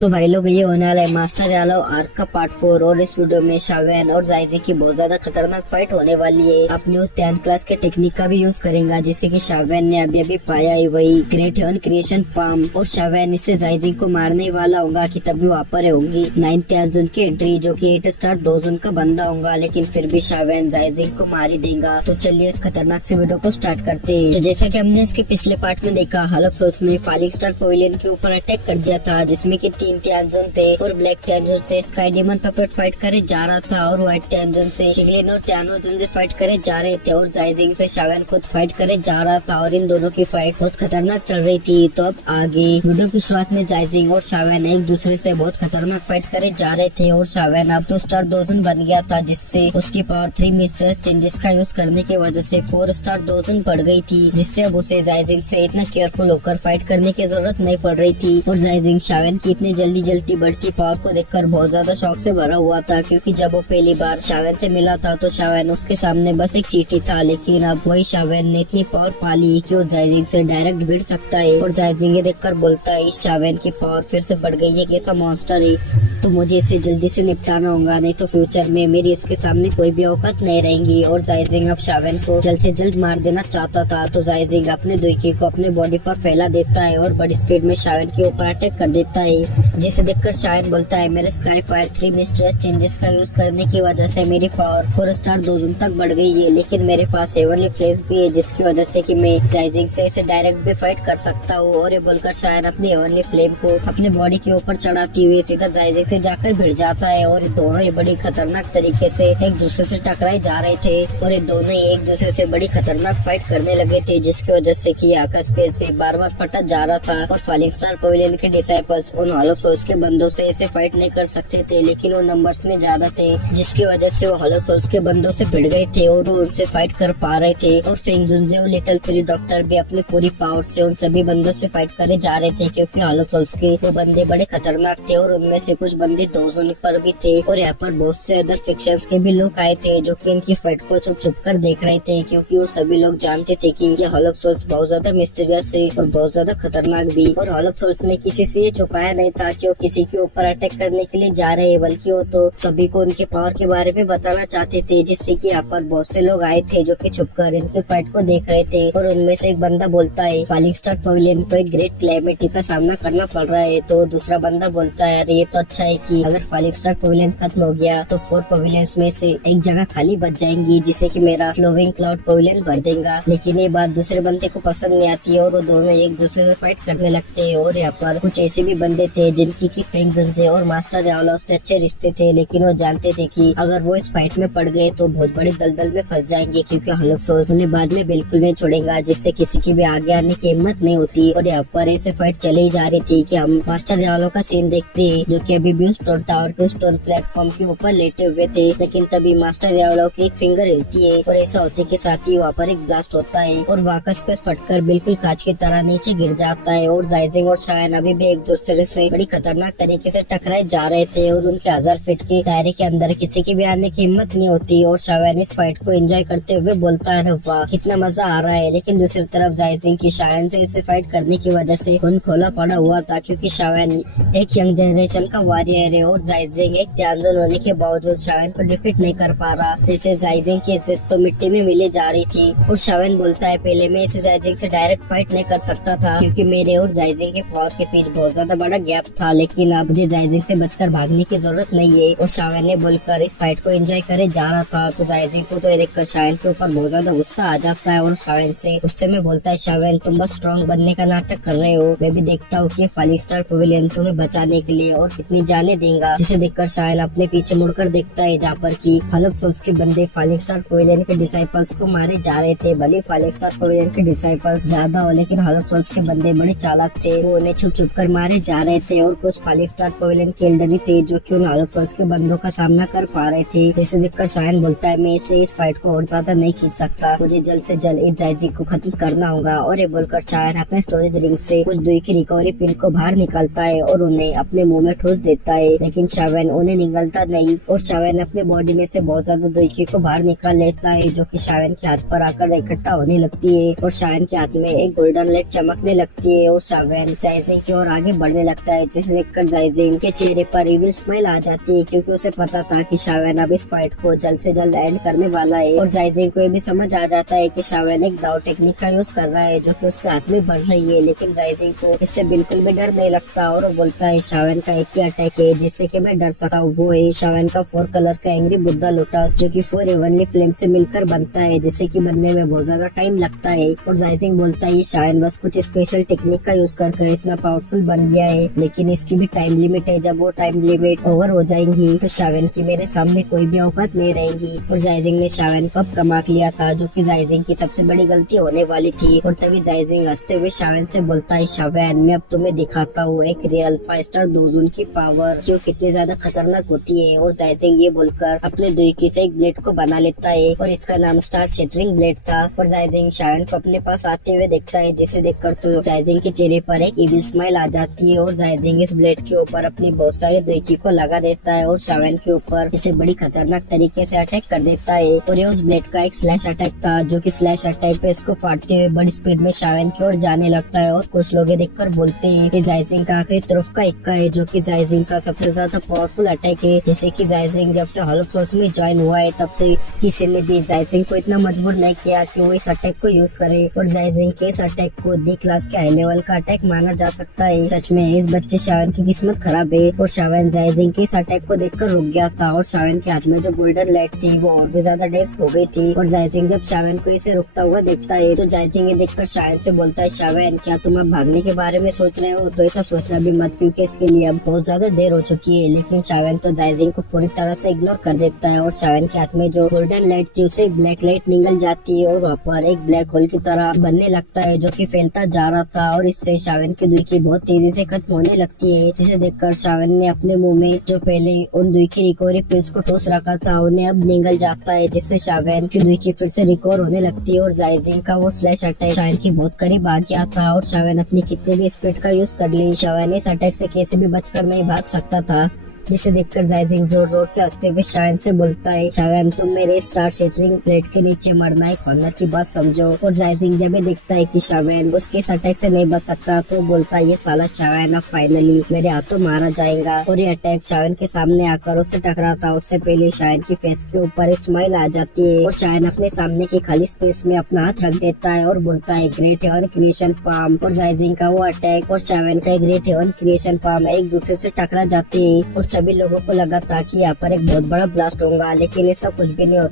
तो भाई लोग ये होने वाला है मास्टर यालो आर्क का पार्ट 4 और इस वीडियो में शावेन और जायजी की बहुत ज्यादा खतरनाक फाइट होने वाली है। अपने उस 10th क्लास के टेक्निक का भी यूज करेंगे जिससे कि शावेन ने अभी अभी पाया है वही ग्रेट हेवन क्रिएशन पाम और शावेन इससे जायजी को मारने वाला होगा कि तभी वहाँ पर होंगी 9th अर्जुन की एंट्री जो कि 8 स्टार 2 जून का बंदा होगा, लेकिन फिर भी शावेन जायजी को मार ही देगा। तो चलिए इस खतरनाक से वीडियो को स्टार्ट करते हैं। तो जैसा कि हमने इसके पिछले पार्ट में देखा, हलब सोल्स ने फालिंग स्टार पवेलियन के ऊपर अटैक कर दिया था जिसमें कि 3 त्यानजुन थे और ब्लैक त्यानजुन से स्काई डेमन पपेट फाइट करे जा रहा था और व्हाइट त्यानजुन से किंगलिन और त्यानोजुन से फाइट करे जा रहे थे और जायजिंग से शावेन खुद फाइट करे जा रहा था और इन दोनों की फाइट बहुत खतरनाक चल रही थी। तो अब आगे वीडियो की शुरुआत में जायजिंग और शावेन एक दूसरे से बहुत खतरनाक फाइट करे जा रहे थे और शावेन अब 2 स्टार 2 जून बन गया था जिससे उसकी पावर 3 मिस्ट्रेस चेंजेस का यूज करने की वजह से 4 स्टार 2 जून बढ़ गई थी, जिससे अब उसे जायजिंग से इतना केयरफुल होकर फाइट करने की जरूरत नहीं पड़ रही थी। और जायजिंग शावेन की इतनी जल्दी बढ़ती पावर को देखकर बहुत ज्यादा शौक से भरा हुआ था, क्योंकि जब वो पहली बार शावेन से मिला था तो शावेन उसके सामने बस एक चींटी था, लेकिन अब वही शावेन ने इतनी पावर पाली कि वो जायजिंग से डायरेक्ट भिड़ सकता है। और जायजिंग ये देखकर बोलता है इस शावेन की पावर फिर से बढ़ गई है, कैसा मॉन्स्टर है, तो मुझे इसे जल्दी से निपटाना होगा, नहीं तो फ्यूचर में मेरी इसके सामने कोई भी औकात नहीं रहेंगी। और जायजिंग अब शावेन को जल्द से जल्द मार देना चाहता था, तो जायजिंग अपने दुईकी को अपने बॉडी पर फैला देता है और बड़ी स्पीड में शावेन के ऊपर अटैक कर देता है, जिसे देखकर शावेन बोलता है मेरे स्काई फायर 3 मिस्ट्रेस चेंजेस का यूज करने की वजह से मेरी पावर 4 स्टार 2 जून तक बढ़ गई है, लेकिन मेरे पास हेवनली फ्लेम्स भी है जिसकी वजह से कि मैं जायजिंग से इसे डायरेक्ट भी फाइट कर सकता हूँ। और ये बोलकर शावेन अपनी हेवनली फ्लेम को अपने बॉडी के ऊपर चढ़ाती हुई सीधा जायजिंग से जाकर भिड़ जाता है और ये दोनों ही बड़ी खतरनाक तरीके से एक दूसरे से टकराए जा रहे थे और ये दोनों ही एक दूसरे से बड़ी खतरनाक फाइट करने लगे थे, जिसकी वजह से कि आकाश स्पेस भी बार बार फटा जा रहा था। और फालिंग स्टार पवेलियन के डिसाइपल्स उन हॉलो सोल्स के बंदों से इसे फाइट नहीं कर सकते थे, लेकिन वो नंबर्स में ज्यादा थे जिसकी वजह से वो हॉलो सोल्स के बंदों से भिड़ गए थे और वो उनसे फाइट कर पा रहे थे। और फेंगजुनजे और लिटिल फ्री डॉक्टर भी अपनी पूरी पावर से उन सभी बंदों से फाइट करे जा रहे थे, क्योंकि हॉलो सोल्स के वो बंदे बड़े खतरनाक थे और उनमें से कुछ बंदे 2 जून पर भी थे। और यहाँ पर बहुत से अदर फिक्शंस के भी लोग आए थे जो कि इनकी फाइट को छुप कर देख रहे थे, क्योंकि वो सभी लोग जानते थे कि ये हॉलो सोल्स बहुत ज्यादा मिस्टीरियस है और बहुत ज्यादा खतरनाक भी। और हॉलो सोल्स ने किसी से ये छुपाया नहीं था कि वो किसी के ऊपर अटैक करने के लिए जा रहे हैं, बल्कि वो तो सभी को उनके पावर के बारे में बताना चाहते थे, जिससे कि यहाँ पर बहुत से लोग आए थे जो कि छुपकर इनकी फाइट को देख रहे थे। और उनमें से एक बंदा बोलता है फालिंग स्टार पवेलियन को एक ग्रेट कैलेमिटी का सामना करना पड़ रहा है, तो दूसरा बंदा बोलता है अरे ये तो अच्छा है कि अगर फालिंग स्टार पवेलियन खत्म हो गया तो 4 पवेलियंस में से एक जगह खाली बच जाएंगी, जिसे कि मेरा फ्लोविंग क्लाउड पवेलियन भर देगा। लेकिन ये बात दूसरे बंदे को पसंद नहीं आती है और वो दोनों एक दूसरे से फाइट करने लगते हैं। और यहाँ पर कुछ ऐसे भी बंदे थे जिनकी की फेंगजुनजे और मास्टर यावला से अच्छे रिश्ते थे, लेकिन वो जानते थे कि अगर वो इस फाइट में पड़ गए तो बहुत बड़ी दलदल में फंस जाएंगे, क्योंकि हॉलो सोल्स उन्हें बाद में बिल्कुल नहीं छोड़ेगा, जिससे किसी की भी आगे आने की हिम्मत नहीं होती। और यहाँ पर ऐसे फाइट चली जा रही थी कि हम मास्टर यावला का सीन देखते हैं जो कि अभी भी स्टोन टावर के स्टोन प्लेटफॉर्म के ऊपर लेटे हुए थे, लेकिन तभी मास्टर यावला की एक फिंगर हिलती है और ऐसा होते के साथ ही वहाँ पर एक ब्लास्ट होता है और वाकस स्पेस फटकर बिल्कुल कांच की तरह नीचे गिर जाता है। और जायजिंग और शावेन अभी भी एक दूसरे से बड़ी खतरनाक तरीके से टकराए जा रहे थे और उनके 1000 फीट के दायरे के अंदर किसी की भी आने की हिम्मत नहीं होती। और शावेन इस फाइट को एंजॉय करते हुए बोलता है वाह कितना मजा आ रहा है, लेकिन दूसरी तरफ जायजिंग की शावेन से इसे फाइट करने की वजह से खून खोला पड़ा हुआ था, क्योंकि शावेन एक यंग जनरेशन का वॉरियर है और जायजिंग एक त्यानजुन होने के बावजूद शावेन को डिफीट नहीं कर पा रहा, जिससे जायजिंग की इज्जत तो मिट्टी में मिली जा रही थी। और शावेन बोलता है पहले मैं इसे जायजिंग से डायरेक्ट फाइट नहीं कर सकता था, क्योंकि मेरे और जायजिंग के पावर के बीच बहुत ज्यादा बड़ा गैप था, लेकिन अब मुझे जायजिंग से बचकर भागने की जरूरत नहीं है। और शावेन ने बोलकर इस फाइट को एंजॉय करे जा रहा था, तो जायजिंग को तो ये देखकर शावेन के ऊपर बहुत ज्यादा गुस्सा आ जाता है और शावेन से गुस्से में बोलता है शावेन तुम बस स्ट्रॉन्ग बनने का नाटक कर रहे हो, मैं भी देखता हूँ कि फालिंग स्टार पवेलियन तुम्हें बचाने के लिए और कितनी जाने देगा। जिसे देखकर शावेन अपने पीछे मुड़कर देखता है जहाँ पर की हॉलो सोल्स के बंदे फालिंग स्टार पवेलियन के डिसाइपल्स को मारे जा रहे थे। भले फालिंग स्टार पवेलियन के डिसाइपल्स ज्यादा हो, लेकिन हॉलो सोल्स के बंदे बड़े चालाक थे, वो उन्हें छुप छुप कर मारे जा रहे थे। और कुछ फालिंग स्टार पवेलियन के एल्डरी थे जो कि उन हॉलो सोल्स के बंदों का सामना कर पा रहे थे। जिसे देखकर शावेन बोलता है मैं इस फाइट को और ज्यादा नहीं खींच सकता, मुझे जल्द से जल्द इस जायजिंग को खत्म करना होगा। और ये बोलकर शावेन अपने स्टोरेज रिंग से कुछ दुई की रिकवरी पिन को बाहर निकालता है और उन्हें अपने मुंह में ठूस देता होता है, लेकिन शावेन उन्हें निगलता नहीं और शावेन अपने बॉडी में से बहुत ज्यादा दोईकी को बाहर निकाल लेता है, जो कि शावेन के हाथ पर आकर इकट्ठा होने लगती है और शावेन के हाथ में एक गोल्डन लाइट चमकने लगती है और शावेन जायजिंग की ओर आगे बढ़ने लगता है, जिसे देखकर जायजिंग के चेहरे पर इविल स्माइल आ जाती है, क्योंकि उसे पता था कि शावेन अब इस फाइट को जल्द से जल्द एंड करने वाला है। और जायजिंग को ये भी समझ आ जाता है कि शावेन एक दाव टेक्निक का यूज कर रहा है, जो कि उसके हाथ में बढ़ रही है, लेकिन जायजिंग को इससे बिल्कुल भी डर नहीं लगता और वो बोलता है शावेन का एक ही अटैक है जिससे कि मैं डर सकता हूँ, वो है शावेन का 4 कलर का एंग्री बुद्धा लोटस, जो कि 4 एवनली फ्लेम से मिलकर बनता है, जिसे कि बनने में बहुत ज्यादा टाइम लगता है। और जायजिंग बोलता है शावेन बस कुछ स्पेशल टेक्निक का यूज कर इतना पावरफुल बन गया है, लेकिन इसकी भी टाइम लिमिट है, जब वो टाइम लिमिट ओवर हो जाएंगी तो शावेन की मेरे सामने कोई भी औकात नहीं रहेगी। और जायजिंग ने शावेन को अब कमा लिया था, जो कि जायजिंग की सबसे बड़ी गलती होने वाली थी। और तभी जायजिंग हंसते हुए शावेन से बोलता है शावेन मैं अब तुम्हें दिखाता हूँ एक रियल 5 स्टार दोजून की पावर क्यों कितनी ज्यादा खतरनाक होती है। और जायजिंग ये बोलकर अपने दुईकी से एक ब्लेड को बना लेता है और इसका नाम स्टार शेटरिंग ब्लेड था। और जायजिंग शावेन को अपने पास आते हुए देखता है, जिसे देखकर तो जायजिंग के चेहरे पर एक इविल स्माइल आ जाती है और जायजिंग इस ब्लेड के ऊपर अपनी बहुत सारे दुईकी को लगा देता है और शावेन के ऊपर इसे बड़ी खतरनाक तरीके से अटैक कर देता है। और ये उस ब्लेड का एक स्लैश अटैक था, जो कि स्लैश अटैक पे इसको फाड़ते हुए बड़ी स्पीड में शावेन की ओर जाने लगता है। और कुछ लोग देखकर बोलते हैं कि जायजिंग का आखिरी तरफ का इक्का है, जो कि जायजिंग का सबसे ज्यादा पावरफुल अटैक है, जिसे कि जायजिंग जब से हॉल ऑफ सोल्स में ज्वाइन हुआ है तब से किसी ने भी जायजिंग को इतना मजबूर नहीं किया कि वो इस अटैक को यूज करे। और जायजिंग के इस अटैक को डी क्लास के हाई लेवल का अटैक माना जा सकता है। सच में इस बच्चे शावेन की किस्मत खराब है और शावेन जायजिंग के इस अटैक को देखकर रुक गया था और शावेन के हाथ में जो गोल्डन लाइट थी वो और भी ज्यादा डेंस हो गई थी। और जायजिंग जब शावेन को इसे रुकता हुआ देखता है तो जायजिंग ये देखकर शावेन से बोलता है शावेन क्या तुम अब भागने के बारे में सोच रहे हो? तो ऐसा सोचना भी मत, क्योंकि इसके लिए अब बहुत ज्यादा देर हो चुकी है। लेकिन शावेन तो जायजिंग को पूरी तरह से इग्नोर कर देता है और शावेन के हाथ में जो गोल्डन लाइट थी उसे ब्लैक लाइट निकल जाती है और वहाँ पर एक ब्लैक होल की तरह बनने लगता है, जो कि फैलता जा रहा था और इससे शावेन की दुईकी बहुत तेजी से खत्म होने लगती है, जिसे देखकर शावेन ने अपने मुंह में जो पहले उन दुईकी रिकवरी पिल्स को ठोस रखा था उन्हें अब निगल जाता है, जिससे शावेन की दुईकी फिर से रिकवर होने लगती है। और जायजिंग का वो स्लैश अटैक शावेन के बहुत करीब आ गया था और शावेन अपनी कितने भी स्पीड का यूज कर ली, शावेन इस अटैक से कैसे भी बचकर नहीं भाग सकता था, जिसे देखकर जायजिंग जोर जोर से हंसते हुए शावेन से बोलता है शावेन तुम मेरे स्टार शेटरिंग प्लेट के नीचे मरना एक ऑनर की बात समझो। और जायजिंग जब ये देखता है कि शावेन उसके इस अटैक से नहीं बच सकता तो बोलता है ये साला शावेन अब फाइनली मेरे हाथों मारा जाएगा। और ये अटैक शावेन के सामने आकर उससे टकराता उससे पहले शावेन की फेस के ऊपर एक स्माइल आ जाती है और शावेन अपने सामने की खाली स्पेस में अपना हाथ रख देता है और बोलता है ग्रेट हेवन क्रिएशन पाम। और जायजिंग का वो अटैक और शावेन का ग्रेट हेवन क्रिएशन पाम एक दूसरे से टकरा जाते हैं और सभी लोगों को लगा था कि यहाँ पर एक बहुत बड़ा ब्लास्ट होगा, लेकिन ऐसा कुछ भी नहीं होता।